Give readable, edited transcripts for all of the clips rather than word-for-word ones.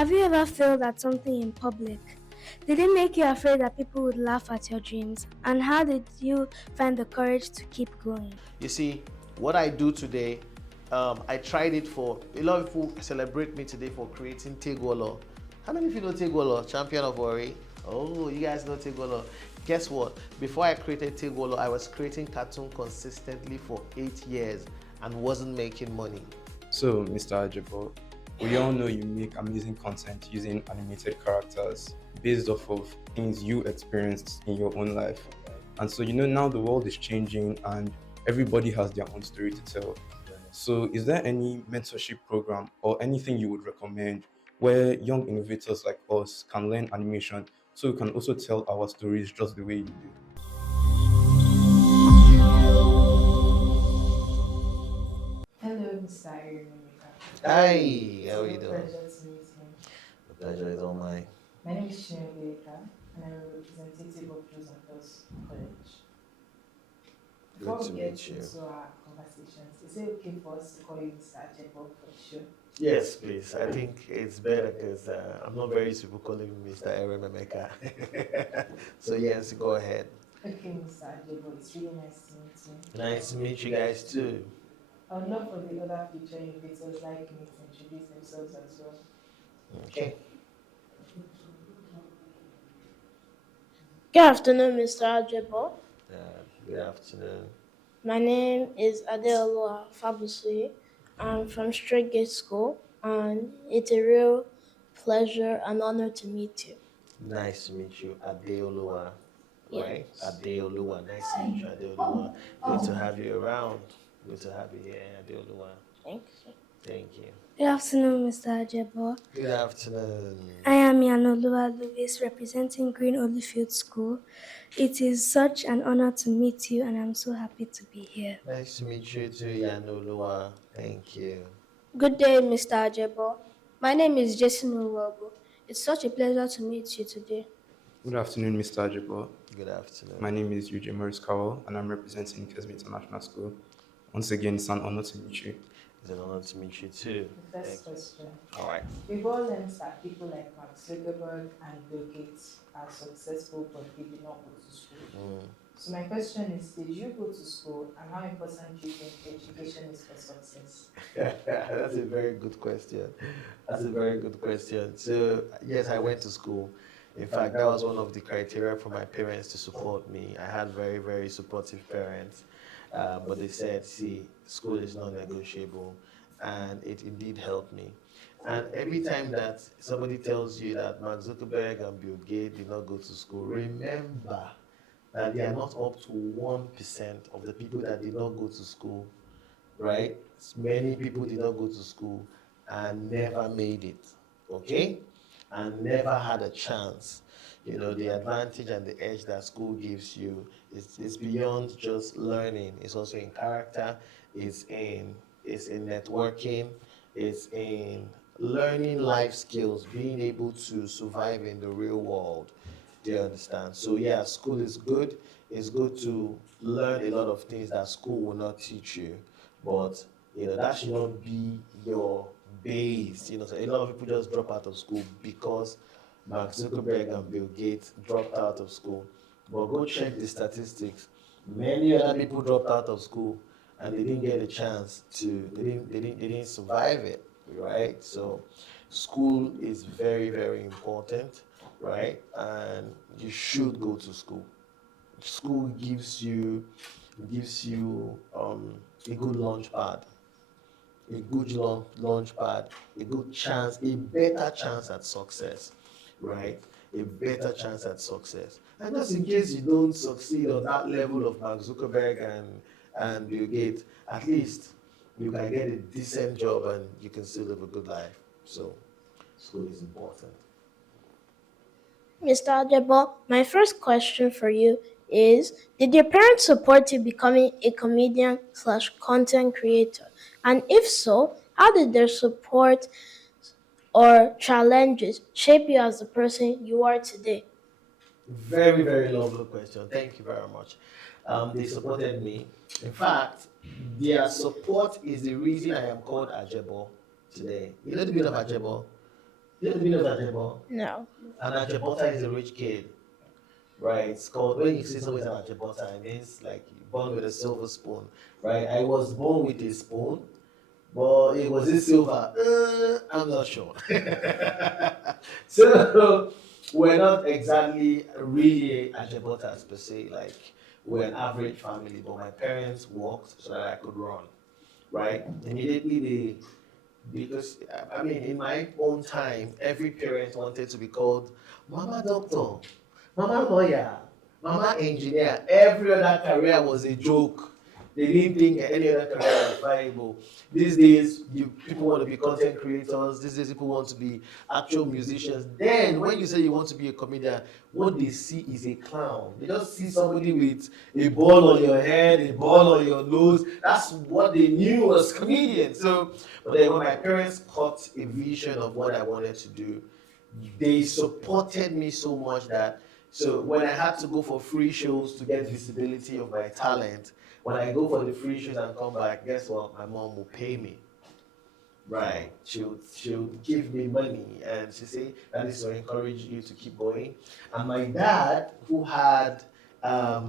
Have you ever failed at something in public? Did it make you afraid that people would laugh at your dreams? And how did you find the courage to keep going? You see, what I do today, I tried it for a lot of people celebrate me today for creating Tegolo. How many of you know Tegolo, champion of Worry? Oh, you guys know Tegolo. Guess what? Before I created Tegolo, I was creating cartoon consistently for 8 years and wasn't making money. So, Mr. Ajebo, we all know you make amazing content using animated characters based off of things you experienced in your own life. And so, now the world is changing and everybody has their own story to tell. So, is there any mentorship program or anything you would recommend where young innovators like us can learn animation so we can also tell our stories just the way you do? Hello, Mr. FutureIN. Hi, how are you doing? Pleasure to meet you. The pleasure is all mine. My name is Chineleka, and I'm a representative of Future Innovators College. Before Good to we get meet you. into our conversations, is it okay for us to call you Mr. Ajebo for sure? Yes, please. I think it's better because I'm not very used to people calling me Mr. Erememeka. So yes, go ahead. Okay, Mr. Ajebo, it's really nice to meet you. Nice to meet you guys too. I would love for the other future innovators like me to introduce themselves as well. Okay. Good afternoon, Mr. Ajebo. Good afternoon. My name is Adeolua Fabusi. I'm from Straight Gate School, and it's a real pleasure and honor to meet you. Nice to meet you, Adeolua. Right? Yes. Adeolua. Nice to meet you, Adeolua. Good to have you around. Good to have you here, Adeolua. Thanks. Thank you. Good afternoon, Mr. Ajebo. Good afternoon. I am Yanolua Lewis, representing Green Olifield School. It is such an honor to meet you, and I'm so happy to be here. Nice to meet you too, Yanolua. Thank you. Good day, Mr. Ajebo. My name is Jason Uwabu. It's such a pleasure to meet you today. Good afternoon, Mr. Ajebo. Good afternoon. My name is Eugene Morris Cowell, and I'm representing Kesme International School. Once again, it's an honor to meet you. It's an honor to meet you too. The first question. All right. We've all learned that people like Mark Zuckerberg and Bill Gates are successful, but they did not go to school. So my question is, did you go to school, and how important do you think education is for success? That's a very good question. That's a very good question. So yes, I went to school. In fact, that was one of the criteria for my parents to support me. I had very, very supportive parents. But they said, see, school is non-negotiable, and it indeed helped me. And every time that somebody tells you that Mark Zuckerberg and Bill Gates did not go to school, remember that they are not up to 1% of the people that did not go to school, right? Many people did not go to school and never made it, okay? And never had a chance. The advantage and the edge that school gives you is beyond just learning. It's also in character, it's in networking, it's in learning life skills, being able to survive in the real world. Do you understand? So yeah, school is good. It's good to learn a lot of things that school will not teach you. But that should not be your base. So a lot of people just drop out of school because Mark Zuckerberg and Bill Gates dropped out of school. But go check the statistics. Many other people dropped out of school and they didn't get a chance to, they didn't survive it, right? So school is very, very important, right? And you should go to school. School gives you a good launch pad. A good launch pad, a good chance, a better chance at success, right? A better chance at success. And just in case you don't succeed on that level of Mark Zuckerberg and Bill Gates, at least you can get a decent job and you can still live a good life. So, school is important. Mr. Ajebo, my first question for you is, did your parents support you becoming a comedian/content creator? And if so, how did their support or challenges shape you as the person you are today? Very, very lovely question. Thank you very much. They supported me. In fact, their support is the reason I am called Ajebo today. You know the meaning of Ajebo? You know the meaning of Ajebo? No. An Ajebota is a rich kid, right? It's called, when you see someone is an Ajebota, it means like born with a silver spoon, right? I was born with a spoon, but it was it silver? I'm not sure. So we're not exactly really Ajebotas per se, like we're an average family, but my parents worked so that I could run, right? Immediately they, because I mean, in my own time, every parent wanted to be called Mama Doctor, Mama Lawyer, Mama Engineer. Every other career was a joke. They didn't think any other career was viable. These days, people want to be content creators. These days, people want to be actual musicians. Then, when you say you want to be a comedian, what they see is a clown. They just see somebody with a ball on your head, a ball on your nose. That's what they knew as comedians. So, but then when my parents caught a vision of what I wanted to do, they supported me so much that, so when I had to go for free shows to get visibility of my talent, when I go for the free shows and come back, guess what? My mom will pay me. Right. She'll give me money and she say that is to encourage you to keep going. And my dad, who had a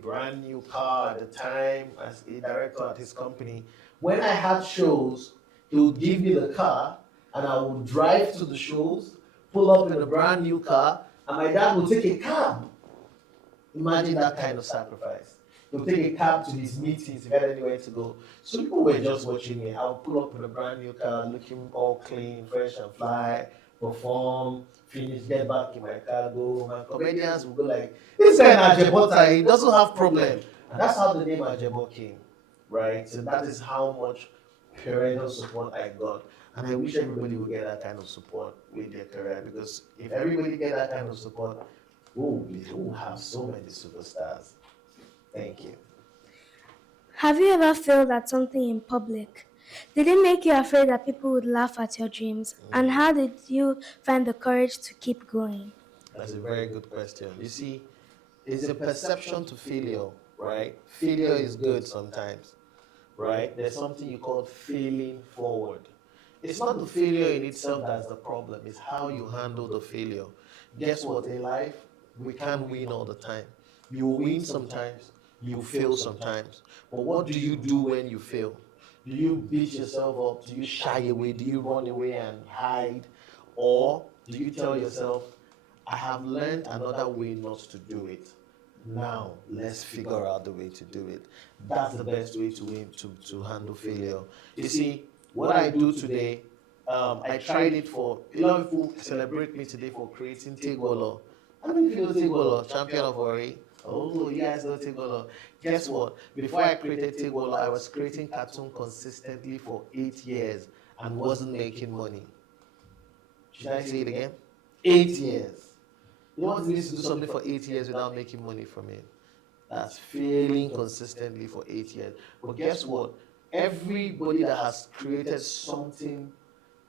brand new car at the time as a director at his company, when I had shows, he would give me the car and I would drive to the shows, pull up in a brand new car, and my dad would take a cab. Imagine that kind of sacrifice. He'll take a cab to his meetings if he had anywhere to go. So people were just watching me. I'll pull up in a brand new car, looking all clean, fresh and fly, perform, finish, get back in my car, go. My comedians will go like, this guy Ajebota, he doesn't have problem. And that's how the name Ajebo came, right? So that is how much parental support I got. And I wish everybody would get that kind of support with their career, because if everybody get that kind of support, we will have so many superstars. Thank you. Have you ever failed at something in public? Did it make you afraid that people would laugh at your dreams? And how did you find the courage to keep going? That's a very good question. You see, it's a perception to failure, right? Failure is good sometimes, right? There's something you call failing forward. It's not the failure in itself that's the problem, it's how you handle the failure. Guess what? In life, we can't win all the time. You win sometimes, you fail sometimes. But what do you do when you fail? Do you beat yourself up? Do you shy away? Do you run away and hide? Or do you tell yourself, I have learned another way not to do it. Now, let's figure out the way to do it. That's the best way to win, to handle failure. You see, what I do today, I tried it for, a lot of people celebrate me today for creating Tegolo. How many people know Tegolo? Champion of Ori. Oh, you guys know Tegolo. Guess what? Before I created Tegolo, I was creating cartoon consistently for 8 years and wasn't making money. Should I say it again? 8 years. You know what it means to do something for 8 years without making money from it? That's failing consistently for 8 years. But guess what? Everybody that has created something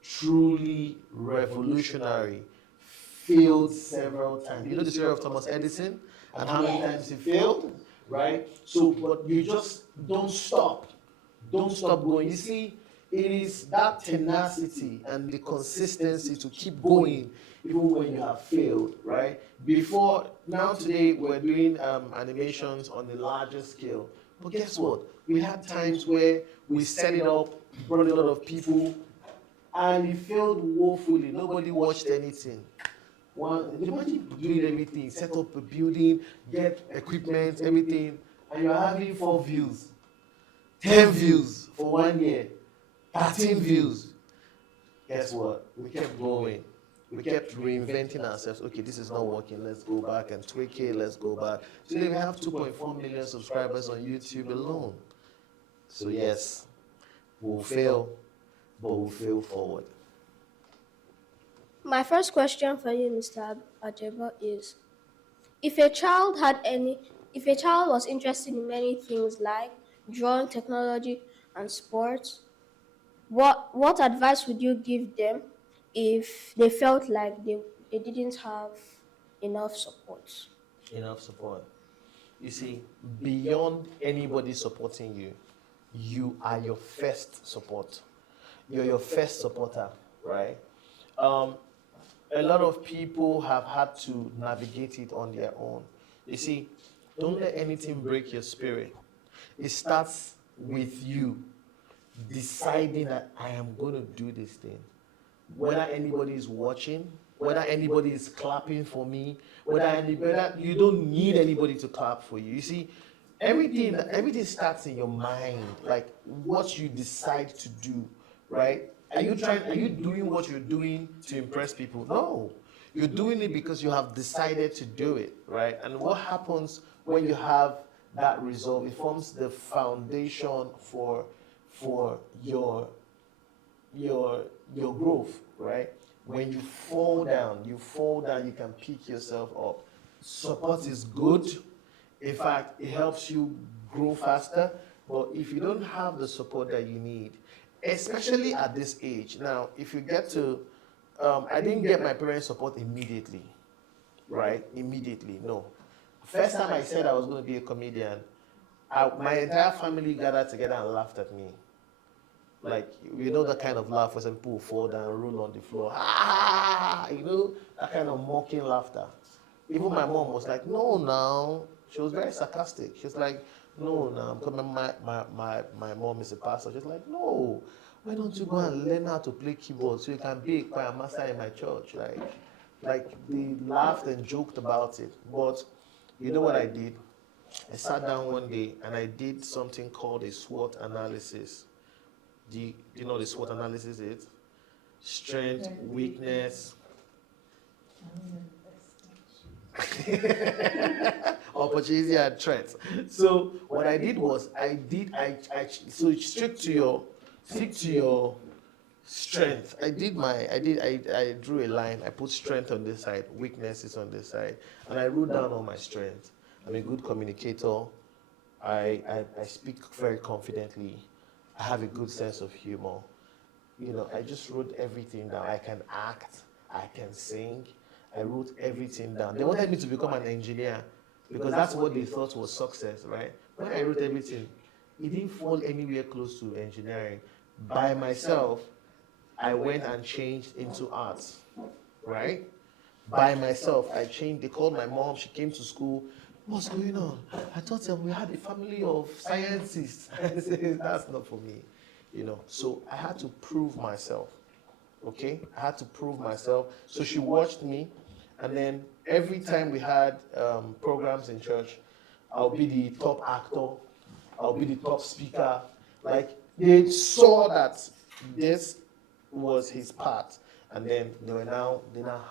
truly revolutionary failed several times. You know the story of Thomas Edison and how many times he failed, right? So, but you just don't stop. Don't stop going. You see, it is that tenacity and the consistency to keep going even when you have failed, right? Before, now today we're doing animations on a larger scale. But guess what? We had times where we set it up, brought a lot of people, and it failed woefully. Nobody watched anything. Imagine doing everything, set up a building, get equipment, everything, and you're having 4 views, 10 views for 1 year, 13 views. Guess what? We kept going. We kept reinventing ourselves. Okay, this is not working. Let's go back and tweak it. Let's go back. Today we have 2.4 million subscribers on YouTube alone. So yes, we'll fail, but we'll fail forward. My first question for you, Mr. Ajebo, is if a child had any if a child was interested in many things like drawing, technology, and sports, what advice would you give them if they felt like they didn't have enough support? Enough support. You see, beyond anybody supporting you, you are your first support. You're your first supporter, right? um, a lot of people have had to navigate it on their own. You see, don't let anything break your spirit. It starts with you deciding that I am going to do this thing. Whether anybody is watching, whether anybody is clapping for me, whether you don't need anybody to clap for you. You see, everything starts in your mind, like what you decide to do, right? Are you doing what you're doing to impress people? No. You're doing it because you have decided to do it, right? And what happens when you have that resolve? It forms the foundation for your your growth, right? When you fall down, you can pick yourself up. Support is good. In fact, it helps you grow faster. But if you don't have the support that you need, especially at this age, now, if you get to, I didn't get my parents' support immediately, right? Immediately, no. First time I said I was going to be a comedian, my entire family gathered together and laughed at me. Like, you know, that kind of laugh where some people fall down, roll on the floor. Ah, you know, that kind of mocking laughter. Even my mom was like, no, now. She was very sarcastic. She was like, no, now. Because my mom is a pastor. She's like, no, why don't you go and learn how to play keyboard so you can be a choir master in my church? Like they laughed and joked about it. But you know what I did? I sat down one day and I did something called a SWOT analysis. Do you know what the SWOT analysis is? Strength, weakness, opportunity and threats. So what I did was so stick to your strength. I drew a line. I put strength on this side, weaknesses on this side, and I wrote down all my strengths. I'm a good communicator. I speak very confidently. I have a good sense of humor. You know, I just wrote everything down. I can act, I can sing. I wrote everything down. They wanted me to become an engineer because that's what they thought was success, right? When I wrote everything, it didn't fall anywhere close to engineering. By myself, I went and changed into arts, right? By myself, I changed. They called my mom. She came to school. What's going on? I thought we had a family of scientists. I said, that's not for me, you know. So I had to prove myself. Okay, I had to prove myself. So she watched me, and then every time we had programs in church, I'll be the top actor, I'll be the top speaker. Like they saw that this was his part, and then they now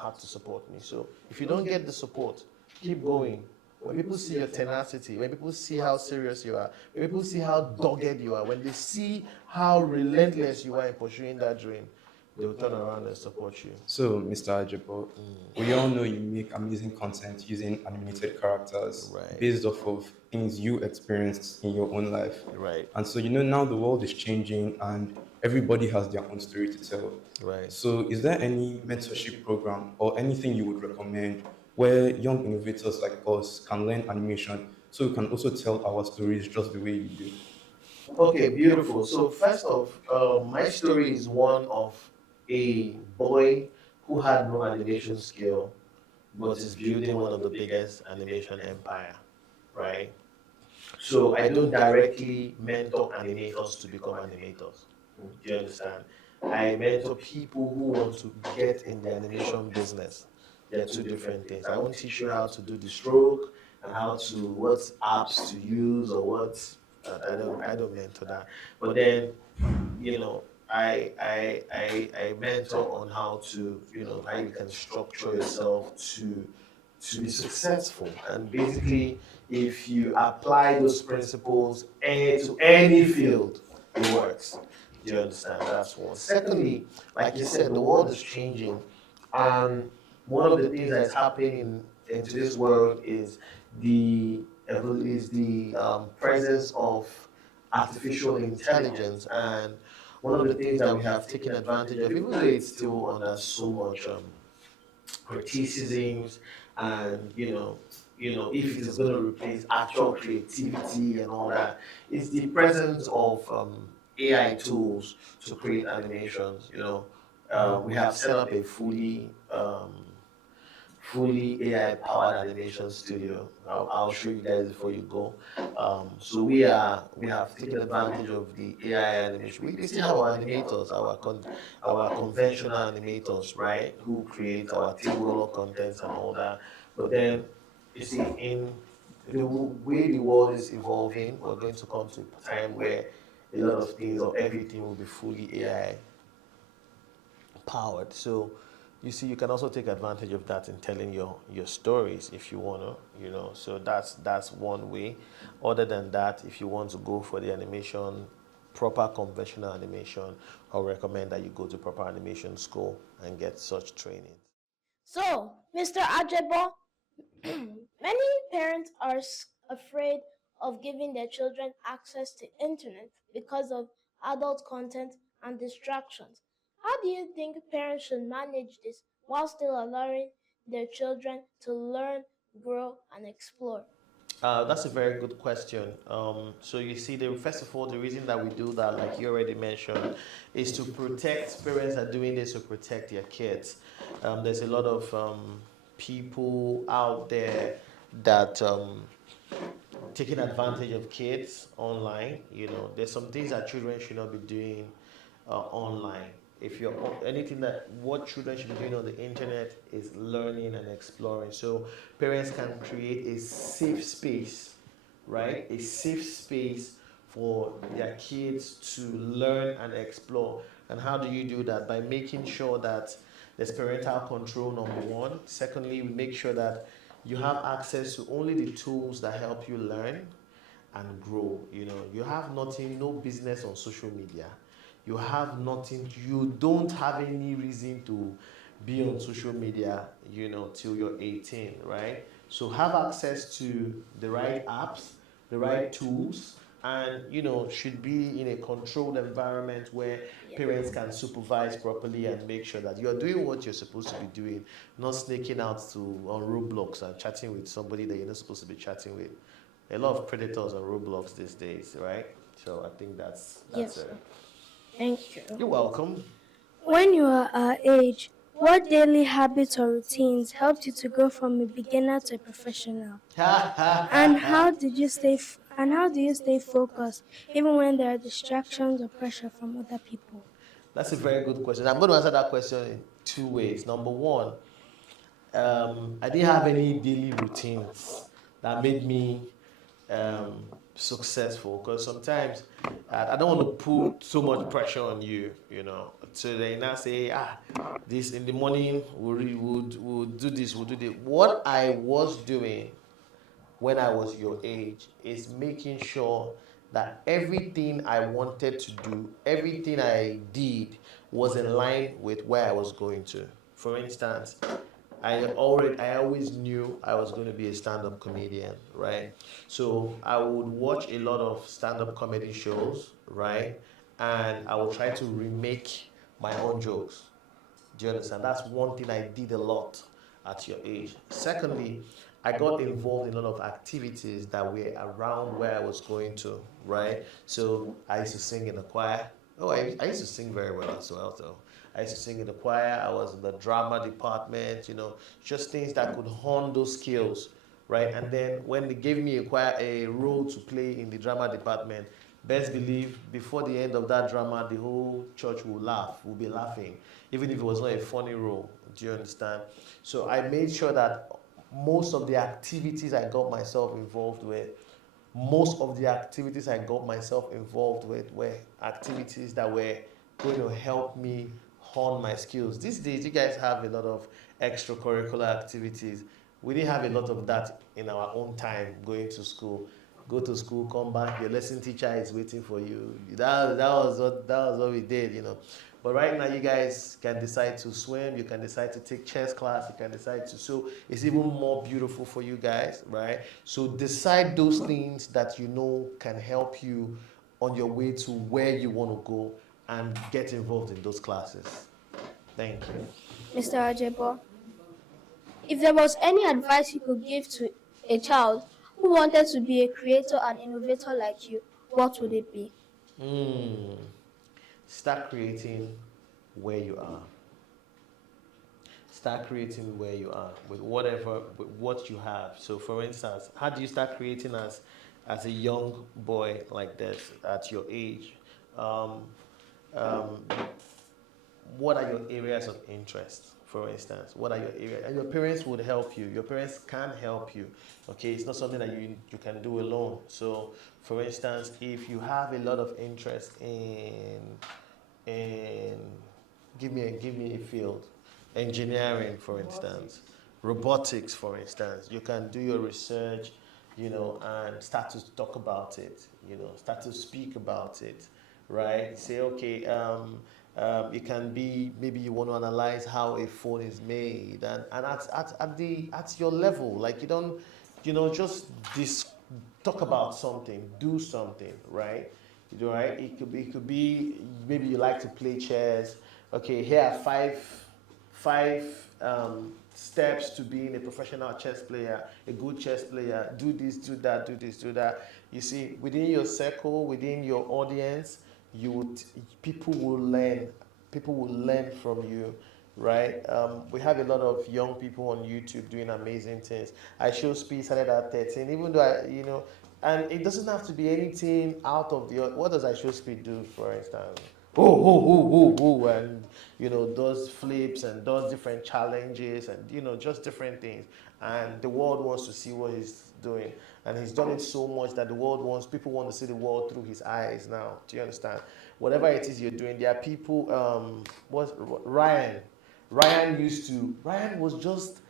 had to support me. So if you don't get the support, keep going. When people see your tenacity, when people see how serious you are, when people see how dogged you are, when they see how relentless you are in pursuing that dream, they will turn around and support you. So, Mr. Ajebo, we all know you make amazing content using animated characters Right. based off of things you experienced in your own life. Right. And so, now the world is changing and everybody has their own story to tell. Right. So, is there any mentorship program or anything you would recommend where young innovators like us can learn animation so we can also tell our stories just the way you do? Okay, beautiful. So first off, my story is one of a boy who had no animation skill, but is building one of the biggest animation empire, right? So I don't directly mentor animators to become animators. Do you understand? I mentor people who want to get in the animation business. They're two different things. I won't teach you how to do the stroke and how to what apps to use or what. I don't mentor that. But then, you know, I mentor on how to, how you can structure yourself to be successful. And basically, if you apply those principles to any field, it works. Do you understand? That's one. Secondly, like you said, the world is changing, and one of the things that's happening in today's world is the presence of artificial intelligence, and one of the things that we have taken advantage of, even though it's still under so much criticisms, and if it is going to replace actual creativity and all that, is the presence of AI tools to create animations. We have set up a fully AI powered animation studio. I'll show you guys before you go. So we have taken advantage of the AI animation. We still have our animators, our conventional animators, right, who create our table contents and all that. But then you see, in way the world is evolving, we're going to come to a time where a lot of things or everything will be fully AI powered. So you see, you can also take advantage of that in telling your stories if you want to, so that's one way. Other than that, if you want to go for the animation, proper conventional animation, I'll recommend that you go to proper animation school and get such training. So, Mr. Ajebo, many parents are afraid of giving their children access to internet because of adult content and distractions. How do you think parents should manage this while still allowing their children to learn, grow, and explore? That's a very good question. So you see, first of all, the reason that we do that, like you already mentioned, is to protect. Parents are doing this to protect their kids. There's a lot of people out there that taking advantage of kids online. There's some things that children should not be doing online. If you're anything that what children should be doing on the internet is learning and exploring. So parents can create a safe space, right? A safe space for their kids to learn and explore. And how do you do that? By making sure that there's parental control, number one. Secondly, we make sure that you have access to only the tools that help you learn and grow. You have nothing, no business on social media. You have nothing, you don't have any reason to be on social media, till you're 18, right? So have access to the right apps, the right tools, and should be in a controlled environment where parents can supervise properly and make sure that you're doing what you're supposed to be doing, not sneaking out to on Roblox and chatting with somebody that you're not supposed to be chatting with. A lot of predators on Roblox these days, right? So I think that's Yes, it. sir. Thank You're you. welcome. When you are our age, what daily habits or routines helped you to go from a beginner to a professional? And how do you stay focused even when there are distractions or pressure from other people? That's a very good question. I'm going to answer that question in two ways. Number one, I didn't have any daily routines that made me successful, because sometimes I don't want to put so much pressure on you, so they now say, this in the morning we'll do this, we'll do that. What I was doing when I was your age is making sure that everything I wanted to do, everything I did was in line with where I was going to. For instance, I always knew I was going to be a stand-up comedian, right? So I would watch a lot of stand-up comedy shows, right? And I would try to remake my own jokes. Do you understand? That's one thing I did a lot at your age. Secondly, I got involved in a lot of activities that were around where I was going to, right? So I used to sing in the choir. Oh, I used to sing very well as well, though. I used to sing in the choir. I was in the drama department, just things that could hone those skills, right? And then when they gave me a role to play in the drama department, best believe before the end of that drama, the whole church will be laughing, even if it was not a funny role. Do you understand? So I made sure that most of the activities I got myself involved with, most of the activities I got myself involved with were activities that were going to help me hone my skills. These days, you guys have a lot of extracurricular activities. We didn't have a lot of that in our own time going to school. Go to school, come back, your lesson teacher is waiting for you. That was what we did. But right now, you guys can decide to swim, you can decide to take chess class, you can decide to. So it's even more beautiful for you guys, right? So decide those things that you know can help you on your way to where you want to go, and get involved in those classes. Thank you. Mr. Ajebo, if there was any advice you could give to a child who wanted to be a creator and innovator like you, what would it be? Mm. Start creating where you are. start creating where you are with whatever, with what you have. So for instance, how do you start creating as a young boy like this at your age? um, um, what are your areas of interest, for instance? What are your areas? And your parents would help you. Your parents can help you. Okay, it's not something that you can do alone. So for instance, if you have a lot of interest in give me a field, engineering, for instance, robotics, for instance, you can do your research, and start to talk about it, start to speak about it, right? Say, okay, it can be, maybe you want to analyze how a phone is made, and at your level, like, you don't, just talk about something, do something, right? Right? It could be maybe you like to play chess. Okay, here are five steps to being a professional chess player, a good chess player. Do this, do that, do this, do that. You see, within your circle, within your audience, you would people will learn. People will learn from you, right? We have a lot of young people on YouTube doing amazing things. I show speed started at 13, even though and it doesn't have to be anything out of the. What does I show speed do, for instance? And does flips and does different challenges and just different things, and the world wants to see what he's doing, and he's done it so much that the world wants people want to see the world through his eyes now. Do you understand? Whatever it is you're doing, there are people. What Ryan was just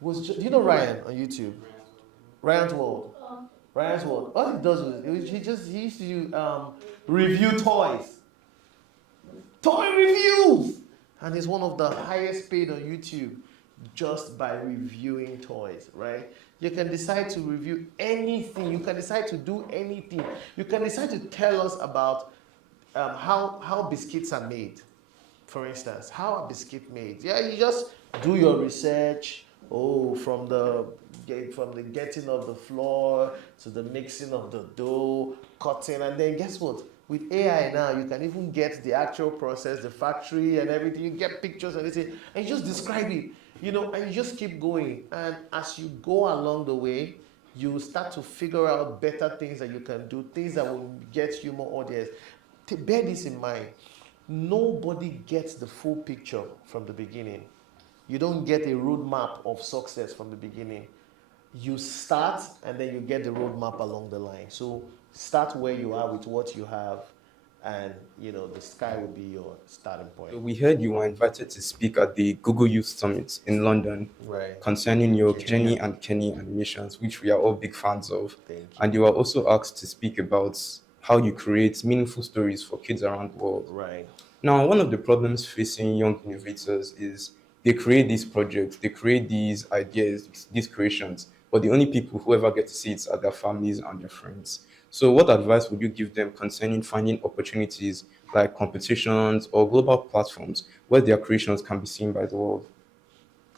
Ryan on YouTube. Ryan's World. Ryan's World. All he does is he used to review toys. Toy reviews! And he's one of the highest paid on YouTube just by reviewing toys, right? You can decide to review anything. You can decide to do anything. You can decide to tell us about how biscuits are made. For instance, how a biscuit made? Yeah, you just do your research. Oh, from the getting of the flour to the mixing of the dough, cutting, and then guess what? With AI now, you can even get the actual process, the factory, and everything. You get pictures and everything, and you just describe it, and you just keep going. And as you go along the way, you start to figure out better things that you can do, things that will get you more audience. Bear this in mind. Nobody gets the full picture from the beginning. You don't get a roadmap of success from the beginning. You start and then you get the roadmap along the line. So start where you are with what you have, and the sky will be your starting point. So we heard you were invited to speak at the Google Youth Summit in London Right. concerning your Kenny. Jenny and Kenny animations, which we are all big fans of. Thank you. And you were also asked to speak about how you create meaningful stories for kids around the world. Right. Now, one of the problems facing young innovators is they create these projects, they create these ideas, these creations, but the only people who ever get to see it are their families and their friends. So, what advice would you give them concerning finding opportunities like competitions or global platforms where their creations can be seen by the world?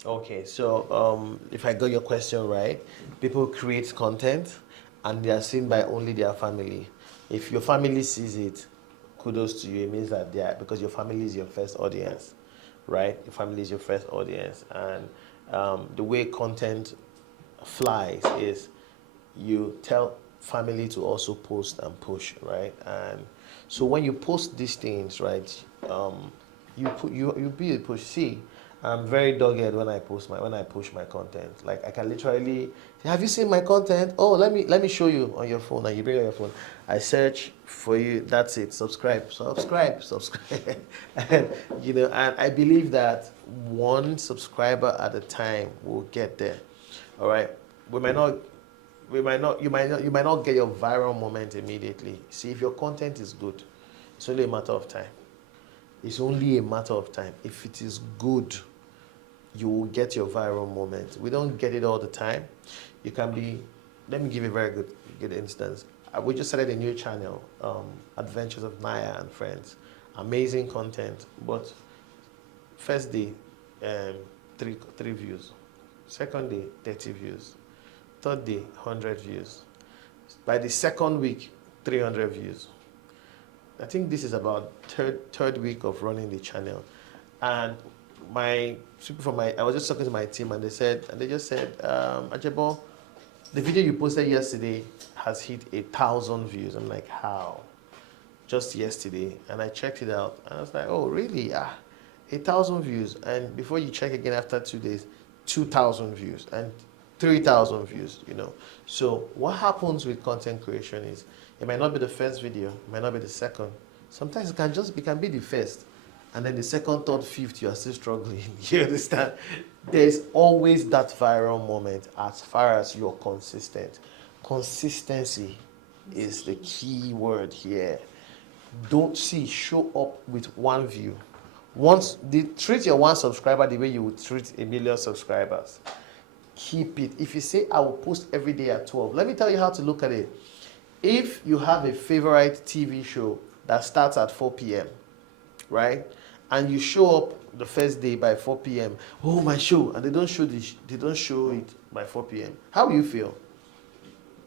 Okay, so if I got your question right, people create content and they are seen by only their family. If your family sees it, kudos to you. It means that because your family is your first audience, right? Your family is your first audience, and the way content flies is you tell family to also post and push, right? And so when you post these things, right, you be a push. See, I'm very dogged when I push my content. Like, I can literally say, have you seen my content? Oh, let me show you on your phone, and you bring on your phone. I search for you. That's it. Subscribe. And and I believe that one subscriber at a time will get there. All right. We might not you might not get your viral moment immediately. See, if your content is good, it's only a matter of time. It's only a matter of time. If it is good, you will get your viral moment. We don't get it all the time. You can be. Let me give you a very good instance. We just started a new channel, Adventures of Naya and Friends. Amazing content, but first day, three views. Second day, 30 views. Third day, 100 views. By the second week, 300 views. I think this is about third week of running the channel, and my people from my I was just talking to my team and they just said, Ajebo, the video you posted yesterday has hit 1,000 views. I'm like, how? Just yesterday, and I checked it out, and I was like, oh really? 1,000 views, and before you check again after 2 days, 2,000 views and 3,000 views. So what happens with content creation is it might not be the first video, it might not be the second. Sometimes it can be the first, and then the second, third, fifth, you are still struggling. You understand? There's always that viral moment as far as you're consistent. Consistency is the key word here. Don't show up with one view. Treat your one subscriber the way you would treat a million subscribers. Keep it. If you say I will post every day at 12, let me tell you how to look at it. If you have a favorite TV show that starts at 4 p.m., right? And you show up the first day by 4 p.m. Oh, my show, and they don't show it by 4 p.m. How will you feel?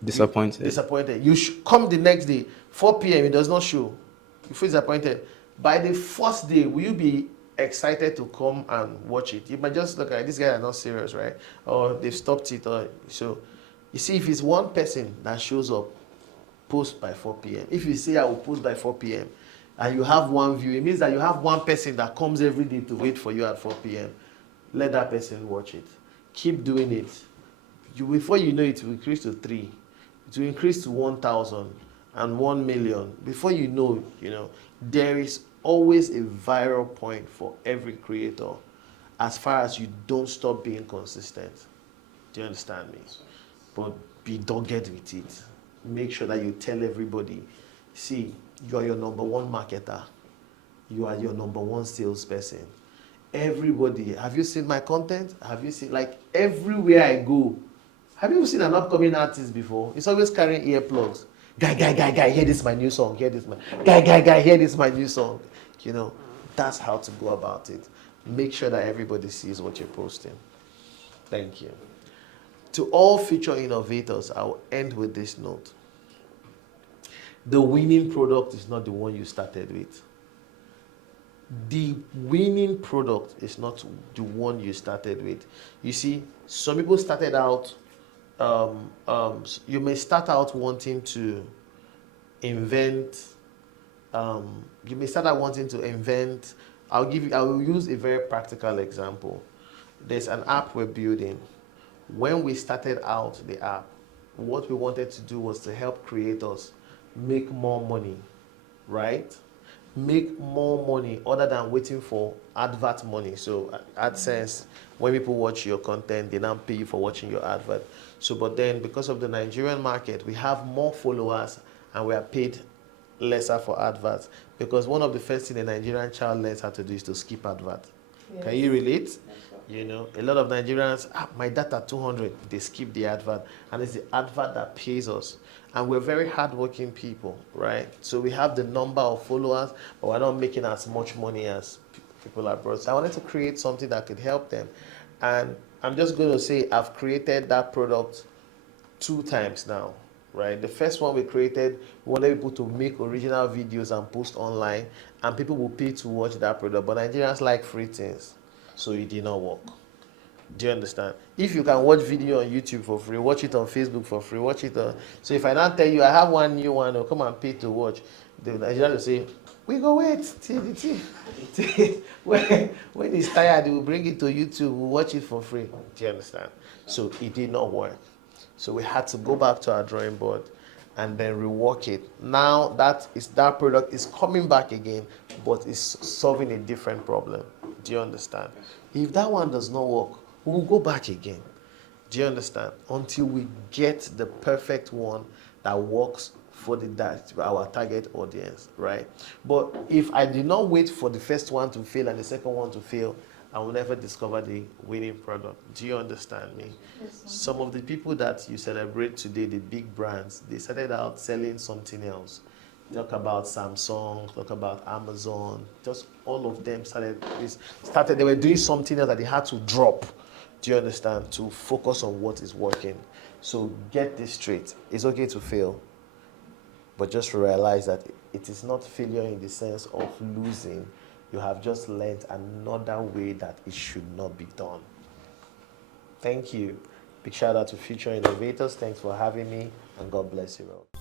Disappointed. Disappointed. You come the next day, 4 p.m. It does not show. You feel disappointed. By the first day, will you be excited to come and watch it? You might just look at these guys are not serious, right? Or they've stopped it. Or so you see, if it's one person that shows up, post by 4 p.m. If you say I will post by 4 p.m. and you have one view, it means that you have one person that comes every day to wait for you at 4 p.m. Let that person watch it. Keep doing it. Before you know it will increase to 3. It will increase to 1,000 and 1 million. Before you know, there is always a viral point for every creator as far as you don't stop being consistent. Do you understand me? But be dogged with it. Make sure that you tell everybody, see, you are your number one marketer. You are your number one salesperson. Everybody, have you seen my content? Have you seen, like, everywhere I go, have you seen an upcoming artist before? It's always carrying earplugs. Guy, hear this my new song. Hear this guy, hear this my new song. That's how to go about it. Make sure that everybody sees what you're posting. Thank you. To all future innovators, I'll end with this note. The winning product is not the one you started with. The winning product is not the one you started with. You see, some people started out, you may start out wanting to invent, I will use a very practical example. There's an app we're building. When we started out the app, what we wanted to do was to help creators make more money, right? Make more money other than waiting for advert money. So AdSense, when people watch your content, they now pay you for watching your advert. So, but then because of the Nigerian market, we have more followers and we are paid lesser for adverts. Because one of the first things a Nigerian child learns how to do is to skip advert. Yes. Can you relate? A lot of Nigerians, my data 200, they skip the advert, and it's the advert that pays us. And we're very hardworking people, right? So we have the number of followers, but we're not making as much money as people abroad. So I wanted to create something that could help them. And I'm just going to say I've created that product 2 times now, right? The first one we created, we wanted people to make original videos and post online, and people will pay to watch that product. But Nigerians like free things. So it did not work. Do you understand? If you can watch video on YouTube for free, watch it on Facebook for free, watch it on... So if I now tell you I have one new one, or come and pay to watch, the Nigerian will say, we go wait till when he's tired, he will bring it to YouTube, we'll watch it for free. Do you understand? So it did not work. So we had to go back to our drawing board and then rework it. Now that product is coming back again, but it's solving a different problem. Do you understand? If that one does not work, we'll go back again. Do you understand? Until we get the perfect one that works for our target audience, right? But if I did not wait for the first one to fail and the second one to fail, I will never discover the winning product. Do you understand me? Yes, some of the people that you celebrate today, the big brands, they started out selling something else. Talk about Samsung, talk about Amazon, just all of them they were doing something else that they had to drop, do you understand, to focus on what is working. So get this straight. It's okay to fail, but just realize that it is not failure in the sense of losing, You have just learned another way that it should not be done. Thank you. Big shout out to Future Innovators. Thanks for having me, and God bless you all.